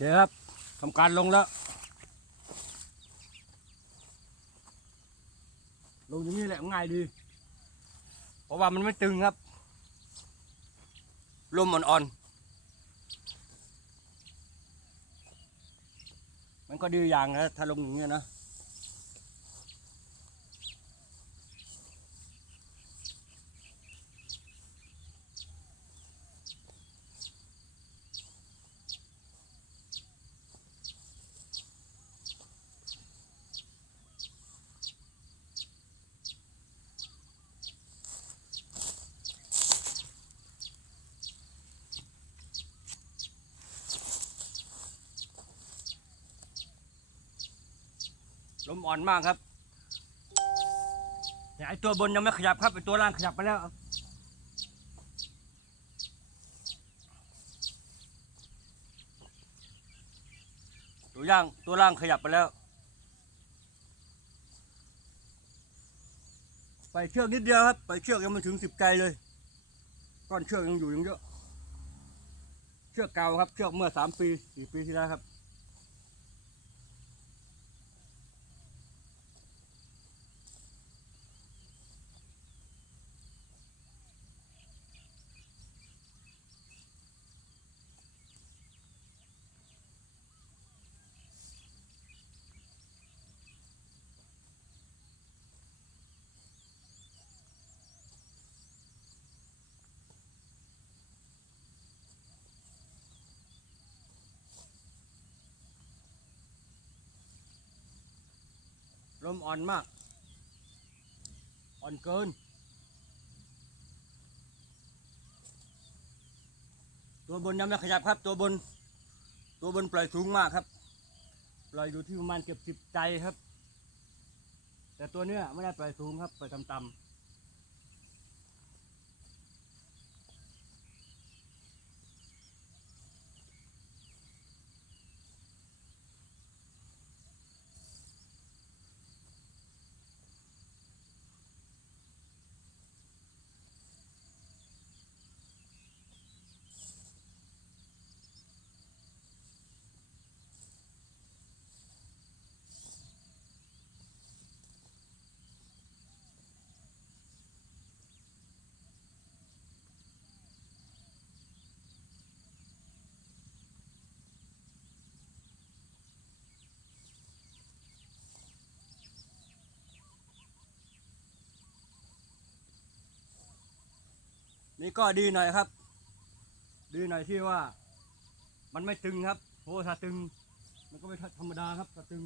เดี๋ยวครับทำการลงแล้ว ลงอย่างนี้แหละง่ายดี เพราะว่ามันไม่ตึงครับ ลมอ่อนๆ มันก็ดีอย่างนะถ้าลงอย่างนี้นะ ลมอ่อนมากครับแต่ไอตัวบนยังไม่ขยับครับไอตัวล่างขยับไปแล้วครับตัวย่างตัวล่างขยับไปแล้ว ไปเชือกนิดเดียวครับ ไปเชือกยังไม่ถึงสิบไกลเลยก้อนเชือกยังอยู่ยังเยอะ เชือกเก่าครับ เชือกเมื่อสามปีสี่ปีที่แล้วครับ ลมอ่อนมาก อ่อนเกิน ตัวบนยังไม่ขยับครับ ตัวบน ตัวบนปล่อยสูงมากครับ ปล่อยอยู่ที่ประมาณเกือบสิบใจครับ แต่ตัวเนี้ยไม่ได้ปล่อยสูงครับ ปล่อยต่ำๆ นี่ก็ดีหน่อยครับ ดีหน่อยที่ว่า มันไม่ตึงครับโอ้ถ้าตึง มันก็ไม่ธรรมดาครับถ้าตึง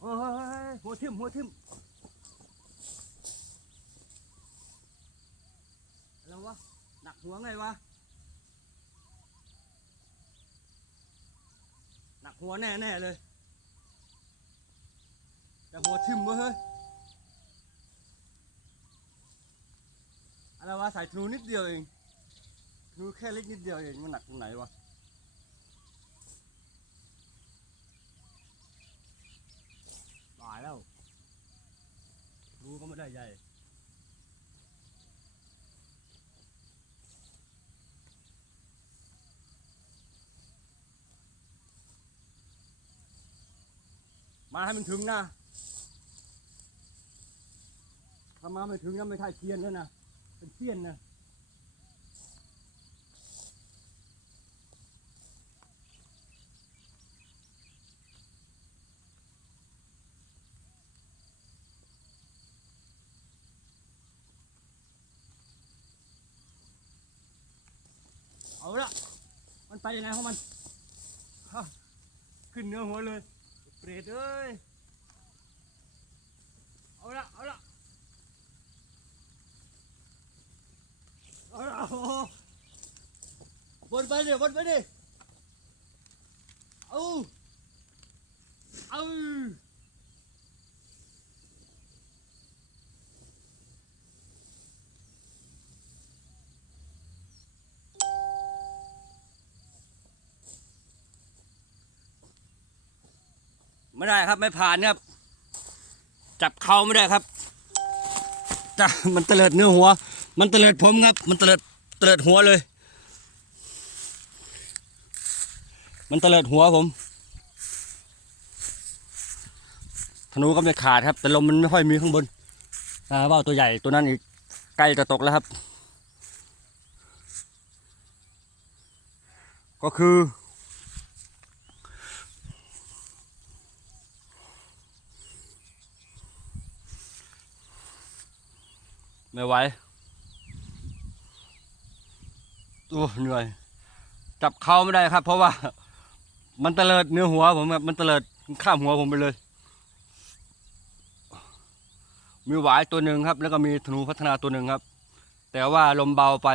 โอ้ยหัวทิ่มหัวทิ่มอะไรวะหนักหัวไงวะหนักหัวแน่แน่ๆเลยแต่หัวทิ่มเว้ย เฮ้ยอะไรวะสายธนูนิดเดียวเองธนูแค่เล็กนิดเดียวเองมันหนักตรงไหนวะตายแล้วรูก็ไม่ได้ใหญ่มาให้มันถึงนะ ถ้ามาไม่ถึงก็ไม่ท่ายเทียนแล้วนะ เป็นเสี้ยนนะเอาละมันไปยังไงของมัน ขึ้นเนื้อหัวเลย เปรตเอ้ย เอาละเอาละ เอาละโอ้โห วนไปดิวนไปดิเอาเอาไม่ได้ครับไม่ผ่านครับ จับเขาไม่ได้ครับจะมันเตลิดเนื้อหัว มันเตลิดผมครับ มันเตลิด เตลิดหัวเลย มันเตลิดหัวผมธนูก็ไม่ขาดครับ แต่ลมมันไม่ค่อยมีข้างบนนะว่าตัวใหญ่ตัวนั้นอีกใกล้จะตกแล้วครับ ก็คือไม่ไหว โอ้เหนื่อย จับเขาไม่ได้ครับ เพราะว่า มันเตลิดเนื้อหัวผมครับมันเตลิดข้ามหัวผมไปเลย มีหวายตัวหนึ่งครับ แล้วก็มีธนูพัฒนาตัวหนึ่งครับ แต่ว่าลมเบาไป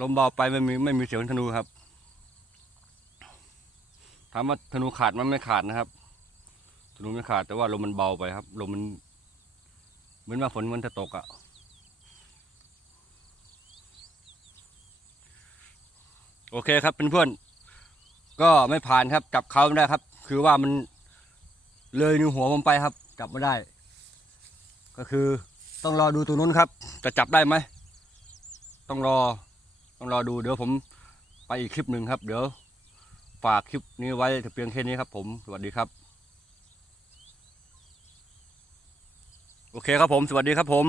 ลมเบาไปไม่มีไม่มีเสียงธนูครับถามว่าธนูขาดมันไม่ขาดนะครับธนูไม่ขาดแต่ว่าลมมันเบาไปครับลมมันเหมือนว่าฝนมันจะตกอะ่ะ โอเคครับเพื่อนๆก็ไม่ผ่านครับจับเขาไม่ได้ครับ คือว่ามันเลยนิ้วหัวผมไปครับ จับไม่ได้ ก็คือต้องรอดูตัวนู้นครับ จะจับได้ไหมต้องรอ ต้องรอดูเดี๋ยวผมไปอีกคลิปหนึ่งครับ เดี๋ยวฝากคลิปนี้ไว้แต่เพียงแค่นี้ครับ ผมสวัสดีครับ โอเคครับผม สวัสดีครับผม